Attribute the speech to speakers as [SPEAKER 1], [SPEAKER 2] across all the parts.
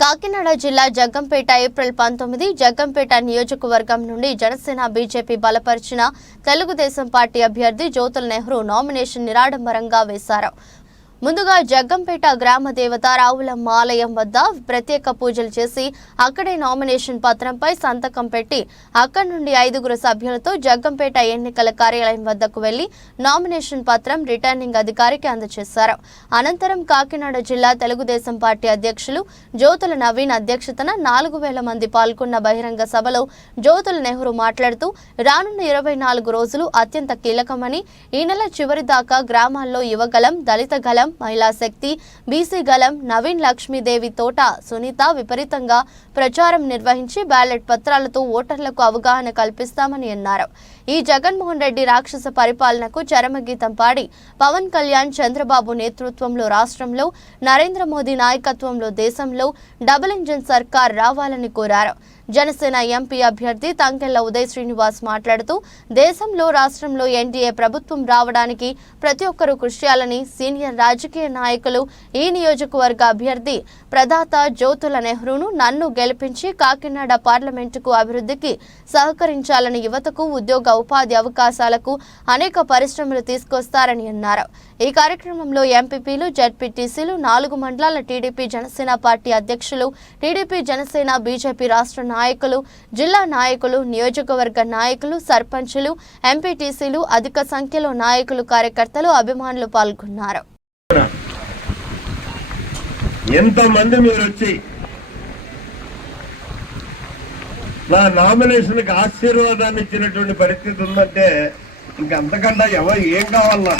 [SPEAKER 1] కాకినాడ జిల్లా జగ్గంపేట ఏప్రిల్ పంతొమ్మిది జగ్గంపేట నియోజకవర్గం నుండి జనసేన బీజేపీ బలపరిచిన తెలుగుదేశం పార్టీ అభ్యర్థి జ్యోతుల నెహ్రూ నామినేషన్ నిరాడంబరంగా వేశారు. ముందుగా జగ్గంపేట గ్రామ దేవత రావులమ్మ ఆలయం వద్ద ప్రత్యేక పూజలు చేసి అక్కడే నామినేషన్ పత్రంపై సంతకం పెట్టి అక్కడి నుండి ఐదుగురు సభ్యులతో జగ్గంపేట ఎన్నికల కార్యాలయం వద్దకు వెళ్ళి నామినేషన్ పత్రం రిటర్నింగ్ అధికారికి అందజేశారు. అనంతరం కాకినాడ జిల్లా తెలుగుదేశం పార్టీ అధ్యక్షులు జ్యోతుల నవీన్ అధ్యక్షతన నాలుగు వేల మంది పాల్గొన్న బహిరంగ సభలో జ్యోతుల నెహ్రూ మాట్లాడుతూ రానున్న ఇరవై నాలుగు రోజులు అత్యంత కీలకమని ఈ నెల చివరి దాకా గ్రామాల్లో యువగలం దళిత గలం మహిళా శక్తి బీసీ గలం నవీన్ లక్ష్మీదేవి తోట సునీత విపరీతంగా ప్రచారం నిర్వహించి బ్యాలెట్ పత్రాలతో ఓటర్లకు అవగాహన కల్పిస్తామని అన్నారు. ఈ జగన్మోహన్ రెడ్డి రాక్షస పరిపాలనకు చరమగీతం పాడి పవన్ కళ్యాణ్ చంద్రబాబు నేతృత్వంలో రాష్ట్రంలో నరేంద్ర మోదీ నాయకత్వంలో దేశంలో డబుల్ ఇంజిన్ సర్కార్ రావాలని కోరారు. జనసేన ఎంపీ అభ్యర్థి తంకెళ్ళ ఉదయ్ శ్రీనివాస్ మాట్లాడుతూ దేశంలో రాష్ట్రంలో ఎన్డీఏ ప్రభుత్వం రావడానికి ప్రతి ఒక్కరూ కృషి చేయాలని సీనియర్ రాజకీయ నాయకులు ఈ నియోజకవర్గ అభ్యర్థి ప్రదాత జ్యోతుల నెహ్రూను నన్ను గెలిపించి కాకినాడ పార్లమెంటుకు అభివృద్ధికి సహకరించాలని యువతకు ఉద్యోగ ఉపాధి అవకాశాలకు అనేక పరిశ్రమలు తీసుకొస్తారని అన్నారు. ఈ కార్యక్రమంలో ఎంపీపీలు జడ్పీటీసీలు నాలుగు మండలాల టీడీపీ జనసేన పార్టీ అధ్యక్షులు టీడీపీ జనసేన బీజేపీ రాష్ట్ర నాయకులు జిల్లా నాయకులు నియోజకవర్గ నాయకులు సర్పంచులు ఎంపీటీసీలు అధిక సంఖ్యలో నాయకులు కార్యకర్తలు అభిమానులు పాల్గొన్నారు.
[SPEAKER 2] ఎంతమంది మీరు వచ్చి నా నామినేషన్కి ఆశీర్వాదాన్ని ఇచ్చినటువంటి పరిస్థితి ఉందంటే ఇంక ఎవరు ఏం కావాలన్నా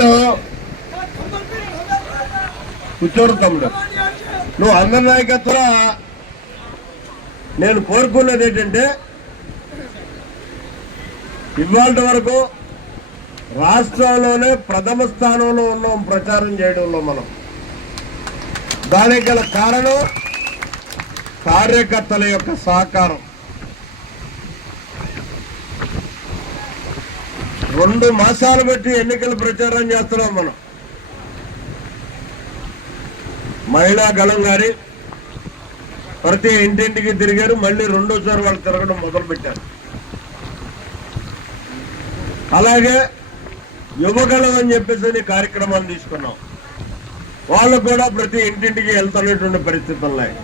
[SPEAKER 2] తమ్ముడు. కూర్చోరు తమ్ముడు. నువ్వు అందరి నాయకత్వ నేను కోరుకున్నది ఏంటంటే ఇవాళ వరకు రాష్ట్రంలోనే ప్రథమ స్థానంలో ఉన్నాం ప్రచారం చేయడంలో మనం. దానికి గల కారణం కార్యకర్తల యొక్క సహకారం. రెండు మాసాలు బట్టి ఎన్నికల ప్రచారం చేస్తున్నాం మనం. మహిళా గళం గారి ప్రతి ఇంటింటికి తిరిగారు మళ్ళీ రెండోసారి వాళ్ళు తిరగడం మొదలు పెట్టారు అలాగే యువగళం అని చెప్పేసి అని కార్యక్రమాలు తీసుకున్నాం. వాళ్ళు కూడా ప్రతి ఇంటింటికి వెళ్తున్నటువంటి పరిస్థితులు ఉన్నాయి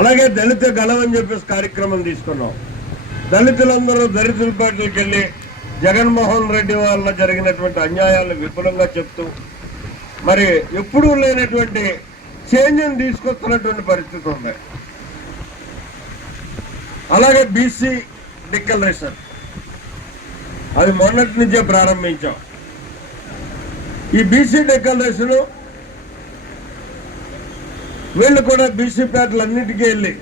[SPEAKER 2] అలాగే దళిత గళం అని చెప్పేసి కార్యక్రమం తీసుకున్నాం. దళితులందరూ దళితుల పార్టీలకు వెళ్ళి జగన్మోహన్ రెడ్డి వల్ల జరిగినటువంటి అన్యాయాలు విపులంగా చెప్తూ మరి ఎప్పుడూ లేనటువంటి చేంజ్ని తీసుకొస్తున్నటువంటి పరిస్థితి ఉంది. అలాగే బీసీ డిక్లరేషన్ అది మొన్నటి నుంచే ప్రారంభించాం. ఈ బీసీ డిక్లరేషన్ వీళ్ళు కూడా బీసీ పేటలన్నిటికీ వెళ్ళి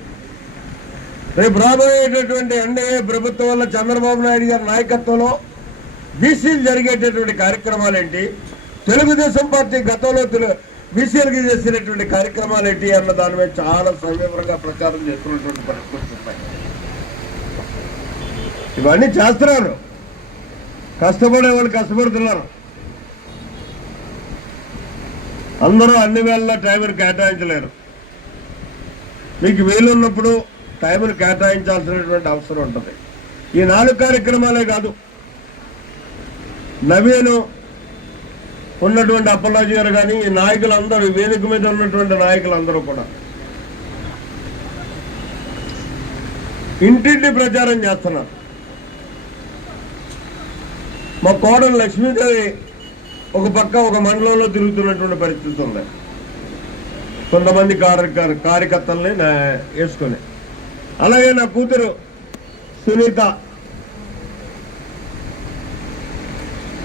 [SPEAKER 2] రేపు రాబోయేటటువంటి ఎన్డీఏ ప్రభుత్వం వల్ల చంద్రబాబు నాయుడు గారి నాయకత్వంలో బీసీలు జరిగేటటువంటి కార్యక్రమాలు ఏంటి తెలుగుదేశం పార్టీ గతంలో తెలు బీసీలకు చేసినటువంటి కార్యక్రమాలు ఏంటి అన్న దాని మీద చాలా సవివరంగా ప్రచారం చేస్తున్నటువంటి పరిస్థితులు ఉన్నాయి. ఇవన్నీ చేస్తున్నారు. కష్టపడే వాళ్ళు కష్టపడుతున్నారు. అందరూ అన్ని వేళల్లో టైం కేటాయించలేరు. మీకు వీలున్నప్పుడు టైంను కేటాయించాల్సినటువంటి అవసరం ఉంటుంది. ఈ నాలుగు కార్యక్రమాలే కాదు. నవీను ఉన్నటువంటి అప్పలాజీ గారు కానీ ఈ నాయకులందరూ వేదిక మీద ఉన్నటువంటి నాయకులందరూ కూడా ఇంటింటి ప్రచారం చేస్తున్నారు. మా కోడలు లక్ష్మీదేవి ఒక పక్క ఒక మండలంలో తిరుగుతున్నటువంటి పరిస్థితి ఉంది. కొంతమంది కార్య కార్యకర్తల్ని వేసుకునే వేసుకొని. అలాగే నా కూతురు సునీత.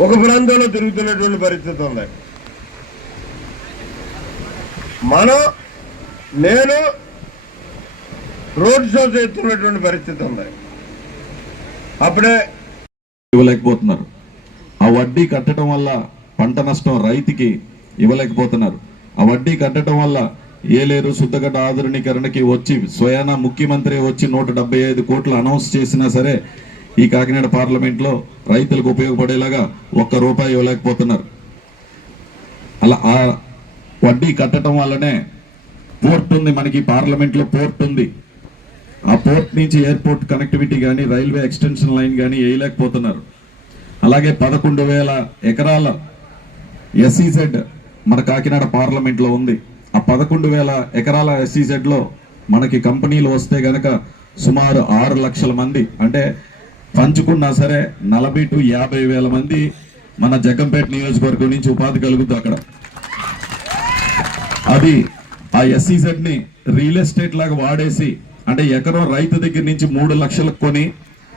[SPEAKER 2] ఒక ప్రాంతంలో తిరుగుతున్నటువంటి పరిస్థితి ఉంది. మనం నేను రోడ్ షో చేస్తున్నటువంటి పరిస్థితి ఉంది. అప్పుడే
[SPEAKER 3] ఇవ్వలేకపోతున్నారు. ఆ వడ్డీ కట్టడం వల్ల పంట నష్టం రైతుకి ఇవ్వలేకపోతున్నారు. ఆ వడ్డీ కట్టడం వల్ల ఏలేరు శుద్ధగడ్డ ఆధునీకరణకి వచ్చి స్వయాన ముఖ్యమంత్రి వచ్చి నూట డెబ్బై ఐదు కోట్లు అనౌన్స్ చేసినా సరే ఈ కాకినాడ పార్లమెంట్లో రైతులకు ఉపయోగపడేలాగా ఒక్క రూపాయి ఇవ్వలేకపోతున్నారు. అలా ఆ వడ్డీ కట్టడం వల్లనే పోర్ట్ ఉంది మనకి పార్లమెంట్లో పోర్ట్ ఉంది. ఆ పోర్ట్ నుంచి ఎయిర్పోర్ట్ కనెక్టివిటీ కానీ రైల్వే ఎక్స్టెన్షన్ లైన్ కానీ వేయలేకపోతున్నారు. అలాగే పదకొండు వేల ఎకరాల ఎస్ఈజెడ్ మన కాకినాడ పార్లమెంట్లో ఉంది. ఆ పదకొండు వేల ఎకరాల ఎస్సీజెడ్లో మనకి కంపెనీలు వస్తే గనక సుమారు ఆరు లక్షల మంది అంటే పంచుకున్నా సరే నలభై టు యాభై వేల మంది మన జగ్గంపేట నియోజకవర్గం నుంచి ఉపాధి కలుగుతుంది అక్కడ. అది ఆ ఎస్సీజెడ్ని రియల్ ఎస్టేట్ లాగా వాడేసి అంటే ఎకరం రైతు దగ్గర నుంచి మూడు లక్షలకు కొని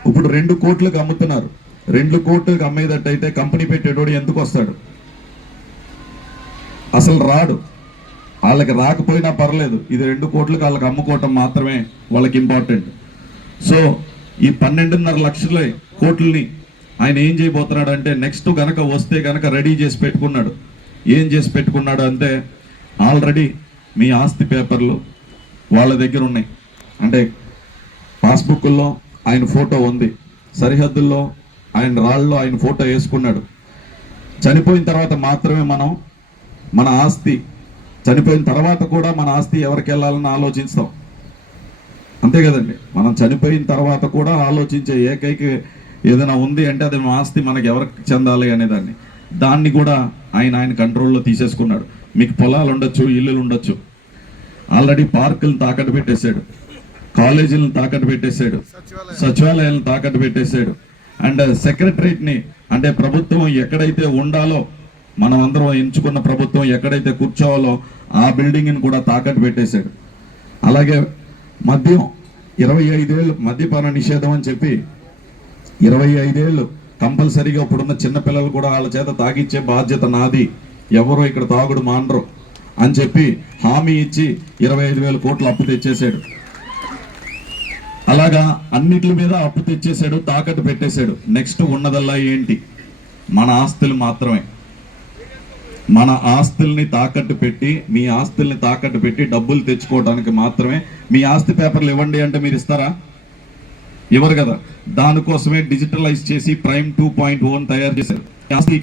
[SPEAKER 3] ఇప్పుడు రెండు కోట్లకు అమ్ముతున్నారు. రెండు కోట్లకు అమ్మేటట్టయితే కంపెనీ పెట్టేటోడు ఎందుకు వస్తాడు? అసలు రాడు. వాళ్ళకి రాకపోయినా పర్లేదు. ఇది రెండు కోట్లకు వాళ్ళకి అమ్ముకోవటం మాత్రమే వాళ్ళకి ఇంపార్టెంట్. సో ఈ పన్నెండున్నర లక్షల కోట్లని ఆయన ఏం చేయబోతున్నాడు అంటే నెక్స్ట్ గనక వస్తే గనక రెడీ చేసి పెట్టుకున్నాడు. ఏం చేసి పెట్టుకున్నాడు అంటే ఆల్రెడీ మీ ఆస్తి పేపర్లు వాళ్ళ దగ్గర ఉన్నాయి. అంటే పాస్బుక్లో ఆయన ఫోటో ఉంది. సరిహద్దుల్లో ఆయన రాళ్ళలో ఆయన ఫోటో వేసుకున్నాడు. చనిపోయిన తర్వాత మాత్రమే మనం మన ఆస్తి చనిపోయిన తర్వాత కూడా మన ఆస్తి ఎవరికి వెళ్ళాలని ఆలోచిస్తాం. అంతే కదండి. మనం చనిపోయిన తర్వాత కూడా ఆలోచించే ఏకైక ఏదైనా ఉంది అంటే అది ఆస్తి మనకి ఎవరికి చెందాలి అనేదాన్ని. దాన్ని కూడా ఆయన ఆయన కంట్రోల్లో తీసేసుకున్నాడు. మీకు పొలాలు ఉండొచ్చు ఇల్లులు ఉండొచ్చు. ఆల్రెడీ పార్కులను తాకట్టు పెట్టేశాడు. కాలేజీలను తాకట్టు పెట్టేశాడు. సచివాలయాలను తాకట్టు పెట్టేశాడు. అండ్ సెక్రటరీని అంటే ప్రభుత్వం ఎక్కడైతే ఉండాలో మనం అందరం ఎంచుకున్న ప్రభుత్వం ఎక్కడైతే కూర్చోవాలో ఆ బిల్డింగ్ని కూడా తాకట్టు పెట్టేశాడు. అలాగే మద్యం ఇరవై ఐదేళ్ళు మద్యపాన నిషేధం అని చెప్పి ఇరవై ఐదేళ్ళు కంపల్సరీగా ఇప్పుడున్న చిన్నపిల్లలు కూడా వాళ్ళ చేత తాగిచ్చే బాధ్యత నాది. ఎవరో ఇక్కడ తాగుడు మానరు అని చెప్పి హామీ ఇచ్చి ఇరవై ఐదు వేల కోట్లు అప్పు తెచ్చేశాడు. అలాగా అన్నిటి మీద అప్పు తెచ్చేశాడు తాకట్టు పెట్టేశాడు. నెక్స్ట్ ఉన్నదల్లా ఏంటి? మన ఆస్తులు మాత్రమే. మన ఆస్తుల్ని తాకట్టు పెట్టి మీ ఆస్తుల్ని తాకట్టు పెట్టి డబ్బులు తెచ్చుకోవడానికి మాత్రమే మీ ఆస్తి పేపర్లు ఇవ్వండి అంటే మీరు ఇస్తారా? ఇవ్వరు కదా. దానికోసమే డిజిటలైజ్ చేసి ప్రైమ్ టూ పాయింట్ ఓన్ తయారు చేశారు. ఆస్తి